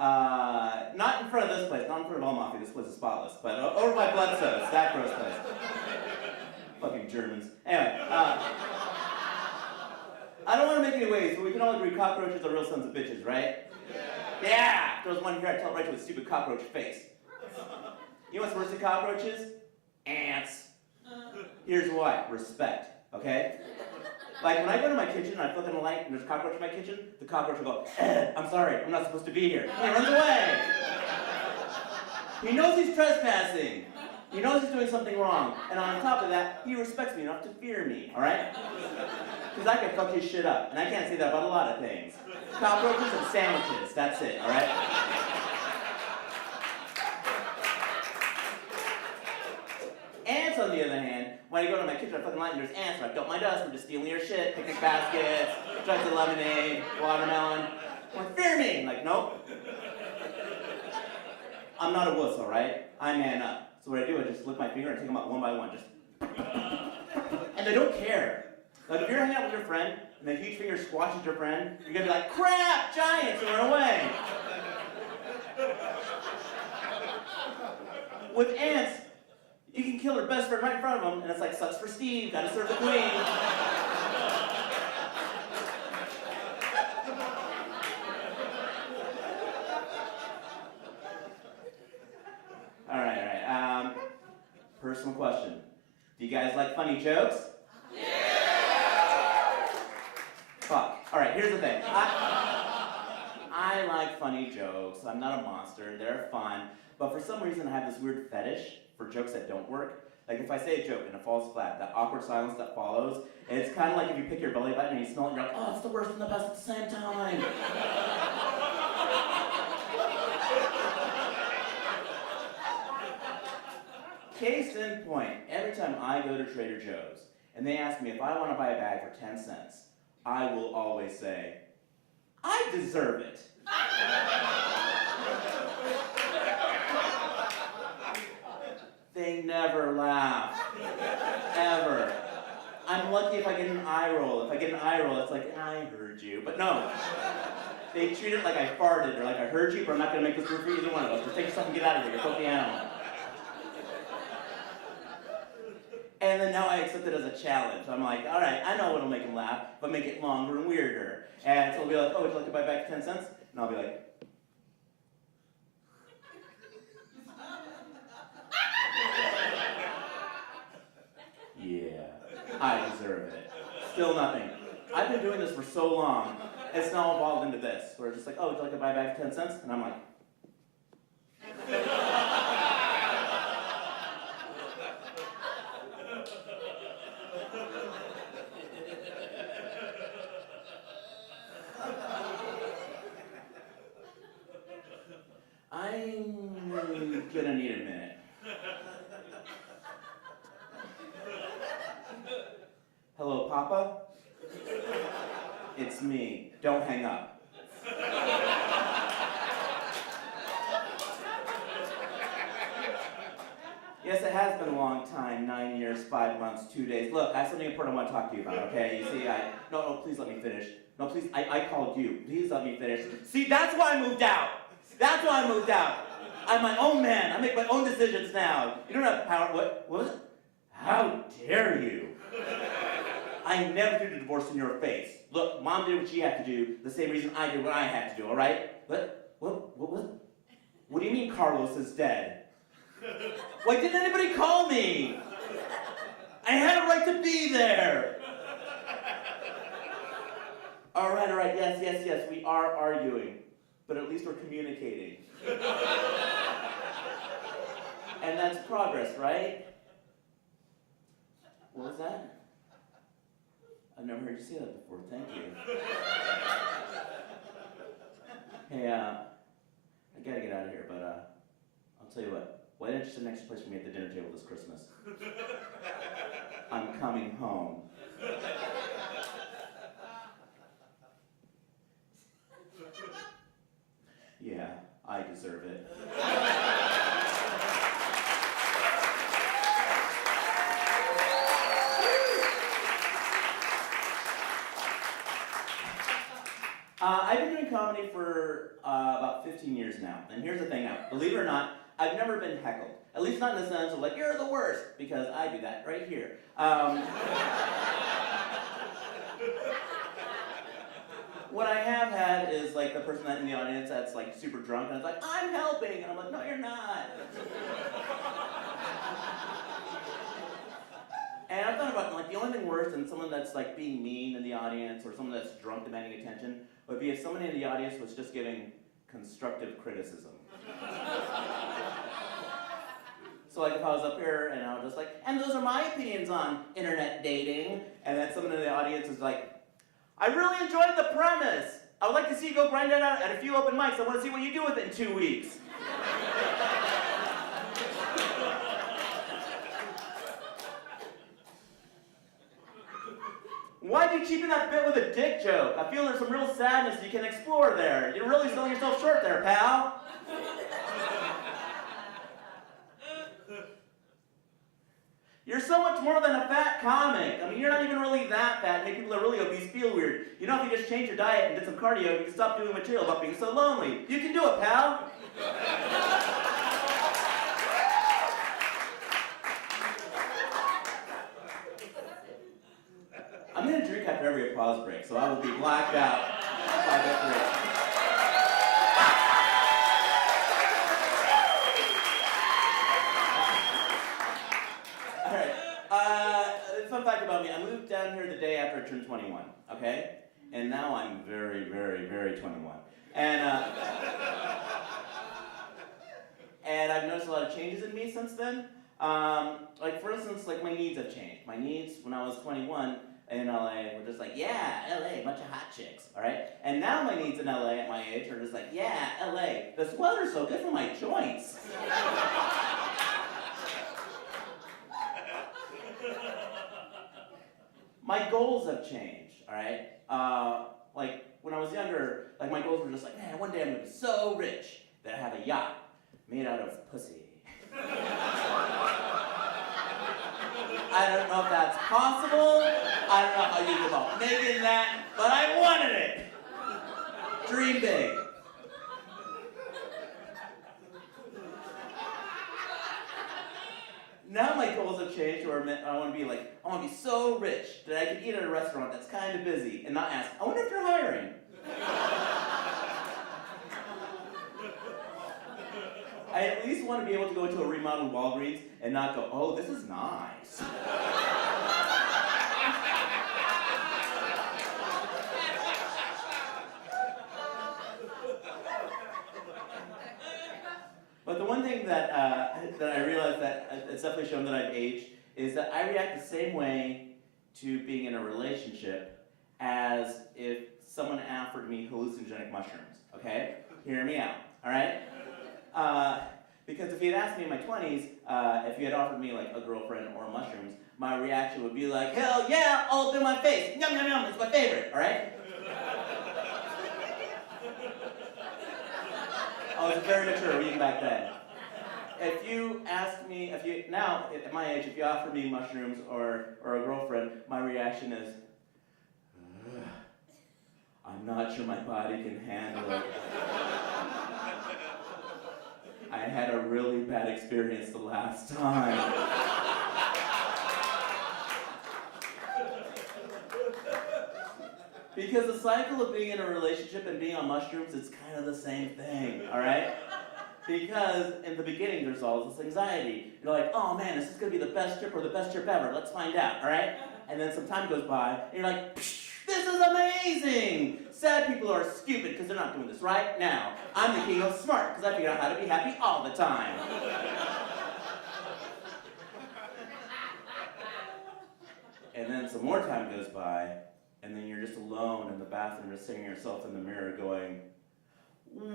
Not in front of this place, not in front of all Mafia, this place is spotless, but over by Bloodstones, that gross place. Fucking Germans. Anyway, I don't want to make any waves, but we can all agree cockroaches are real sons of bitches, right? Yeah! If there was one here, I'd tell it right to his stupid cockroach face. You know what's worse than cockroaches? Ants. Here's why. Respect, okay? Like, when I go to my kitchen and I flick on the light and there's a cockroach in my kitchen, the cockroach will go, I'm sorry, I'm not supposed to be here. And he runs away. He knows he's trespassing. He knows he's doing something wrong. And on top of that, he respects me enough to fear me, alright? Because I can fuck his shit up. And I can't say that about a lot of things. Cockroaches and sandwiches, that's it, alright? Ants, on the other hand, when I go to my kitchen, I fucking light and there's ants, and I dump my dust, I'm just stealing your shit, picnic baskets, jugs of lemonade, watermelon. Like, fear me! Like, nope. I'm not a wuss, alright? I man up. So what I do, I just lick my finger and take them out one by one, just... And they don't care. Like, if you're hanging out with your friend, and the huge finger squashes your friend, you're gonna be like, crap, giants, and run away. With ants, you can kill her best friend right in front of them, and it's like, sucks for Steve, gotta serve the queen. All right. Personal question. Do you guys like funny jokes? Yeah! Fuck. All right, here's the thing. I like funny jokes. I'm not a monster. They're fun. But for some reason, I have this weird fetish for jokes that don't work. Like if I say a joke and it falls flat, that awkward silence that follows, it's kind of like if you pick your belly button and you smell it and you're like, oh, it's the worst and the best at the same time. Case in point, every time I go to Trader Joe's and they ask me if I want to buy a bag for 10 cents, I will always say, I deserve it. They never laugh. Ever. I'm lucky if I get an eye roll. If I get an eye roll, it's like, I heard you. But no. They treat it like I farted or like I heard you, but I'm not going to make this room for either one of us. Just take yourself and get out of here. You're a filthy animal. And then now I accept it as a challenge. I'm like, all right, I know what'll make them laugh, but make it longer and weirder. And so they'll be like, oh, would you like to buy back 10 cents? And I'll be like, yeah, I deserve it. Still nothing. I've been doing this for so long, it's now evolved into this, where it's just like, oh, would you like to buy back 10 cents? And I'm like, I'm gonna need a minute. Hello, Papa? It's me. Don't hang up. Yes, it has been a long time. 9 years, 5 months, 2 days. Look, I have something important I want to talk to you about, okay? You see, No, please let me finish. No, please, I called you. Please let me finish. See, that's why I moved out. That's why I moved out. I'm my own man. I make my own decisions now. You don't have power. What was it? How dare you? I never threw the divorce in your face. Look, Mom did what she had to do, the same reason I did what I had to do, all right? What do you mean Carlos is dead? Why didn't anybody call me? I had a right to be there. All right, yes, we are arguing. But at least we're communicating. And that's progress, right? What was that? I've never heard you say that before, thank you. Hey, I gotta get out of here, but I'll tell you what. Why didn't you sit next to place for me at the dinner table this Christmas? I'm coming home. Yeah, I deserve it. I've been doing comedy for about 15 years years now. And here's the thing now, believe it or not, I've never been heckled. At least not in the sense of like, you're the worst, because I do that right here. What I have had is like the person in the audience that's like super drunk and it's like, I'm helping, and I'm like, no, you're not. And I've thought about like the only thing worse than someone that's like being mean in the audience or someone that's drunk demanding attention would be if someone in the audience was just giving constructive criticism. So like if I was up here and I was just like, and those are my opinions on internet dating, and then someone in the audience is like, I really enjoyed the premise. I would like to see you go grind it out at a few open mics. I want to see what you do with it in 2 weeks. Why do you cheapen that bit with a dick joke? I feel there's some real sadness you can explore there. You're really selling yourself short there, pal. You're so much more than a fat comic. I mean, you're not even really that fat. Make people that are really obese feel weird. You know, if you just change your diet and did some cardio, you can stop doing material about being so lonely. You can do it, pal. I'm going to drink after every applause break, so I will be blacked out by that. Fun fact about me, I moved down here the day after I turned 21, okay? And now I'm very, very, very 21. And I've noticed a lot of changes in me since then. Like, for instance, like, my needs have changed. My needs, when I was 21 in LA, were just like, yeah, LA, bunch of hot chicks, all right? And now my needs in LA at my age are just like, yeah, LA, this weather's so good for my joints. My goals have changed, all right? Like, when I was younger, like, my goals were just like, man, one day I'm gonna be so rich that I have a yacht made out of pussy. I don't know if that's possible. I don't know how you go about making that, but I wanted it. Dream big. Now my goals have changed where I want to be like, I want to be so rich that I can eat at a restaurant that's kind of busy and not ask, I wonder if you're hiring. I at least want to be able to go into a remodeled Walgreens and not go, oh, this is nice. But the one thing that I realized that it's definitely shown that I've aged is that I react the same way to being in a relationship as if someone offered me hallucinogenic mushrooms, okay? Hear me out, all right? Because if you had asked me in my 20s, if you had offered me like a girlfriend or mushrooms, my reaction would be like, hell yeah, all up in my face, yum yum yum, it's my favorite, all right? I was very mature even back then. If you asked me, now at my age, if you offer me mushrooms or a girlfriend, my reaction is, I'm not sure my body can handle it. I had a really bad experience the last time. Because the cycle of being in a relationship and being on mushrooms, it's kind of the same thing, all right? Because in the beginning, there's all this anxiety. You're like, oh man, is this gonna be the best trip or the best trip ever? Let's find out, all right? And then some time goes by, and you're like, this is amazing! Sad people are stupid because they're not doing this right now. I'm the king of smart because I figured out how to be happy all the time. And then some more time goes by, and then you're just alone in the bathroom just seeing yourself in the mirror going,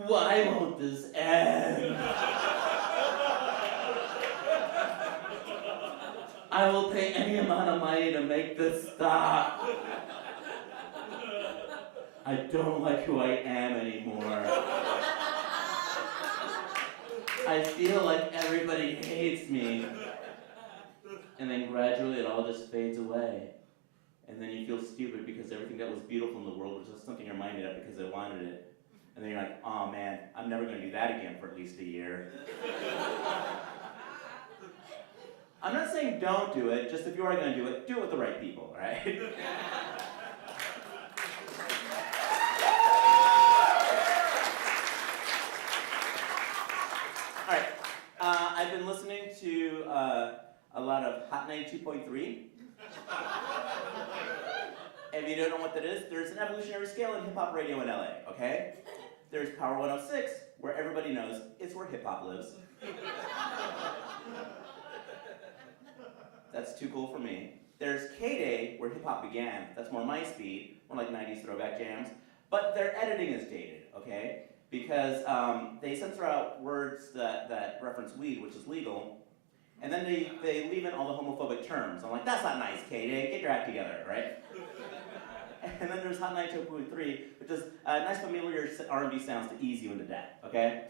why won't this end? I will pay any amount of money to make this stop. I don't like who I am anymore. I feel like everybody hates me. And then gradually it all just fades away. And then you feel stupid because everything that was beautiful in the world was just something your mind made up because it wanted it. And then you're like, oh man, I'm I'm never going to do that again for at least a year. I'm not saying don't do it, just if you are going to do it with the right people, right? All right, I've been listening to a lot of Hot 92.3. If you don't know what that is, there's an evolutionary scale in hip-hop radio in LA, okay? There's Power 106, where everybody knows it's where hip-hop lives. That's too cool for me. There's K-Day, where hip-hop began. That's more my speed, more like 90s throwback jams. But their editing is dated, okay? Because they censor out words that reference weed, which is legal, and then they leave in all the homophobic terms. I'm like, that's not nice, K-Day, get your act together, right? And then there's Hot 92.3, which is nice familiar R&B sounds to ease you into death, okay?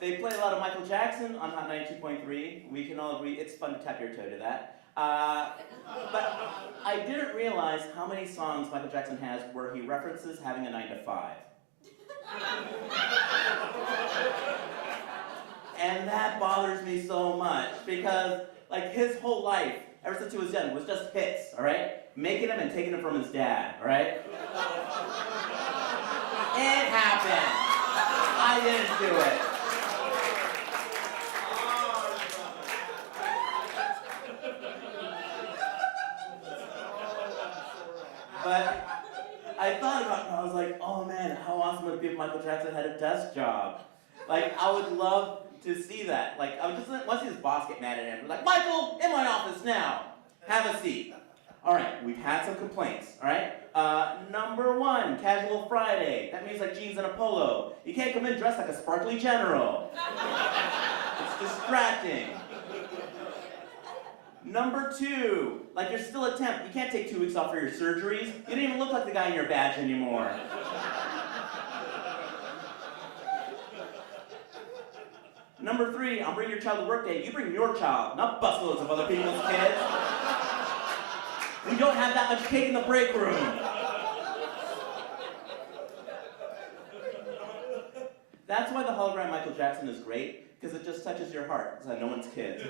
They play a lot of Michael Jackson on Hot 92.3. We can all agree it's fun to tap your toe to that. But I didn't realize how many songs Michael Jackson has where he references having a 9 to 5. And that bothers me so much because, like, his whole life, ever since he was young, was just hits, all right? Making them and taking them from his dad, all right? It happened. I didn't do it. But I thought about it and I was like, oh man, how awesome would it be if Michael Jackson had a desk job? Like, I would love to see that. Like, I would just want to see his boss get mad at him. Like, Michael, in my office now. Have a seat. All right, we've had some complaints, all right? Number 1, casual Friday. That means like jeans and a polo. You can't come in dressed like a sparkly general. It's distracting. Number 2, like you're still a temp. You can't take 2 weeks off for your surgeries. You don't even look like the guy in your badge anymore. Number 3, I'll bring your child to work day. You bring your child, not busloads of other people's kids. We don't have that much cake in the break room. That's why the hologram Michael Jackson is great, because it just touches your heart. It's like no one's kids.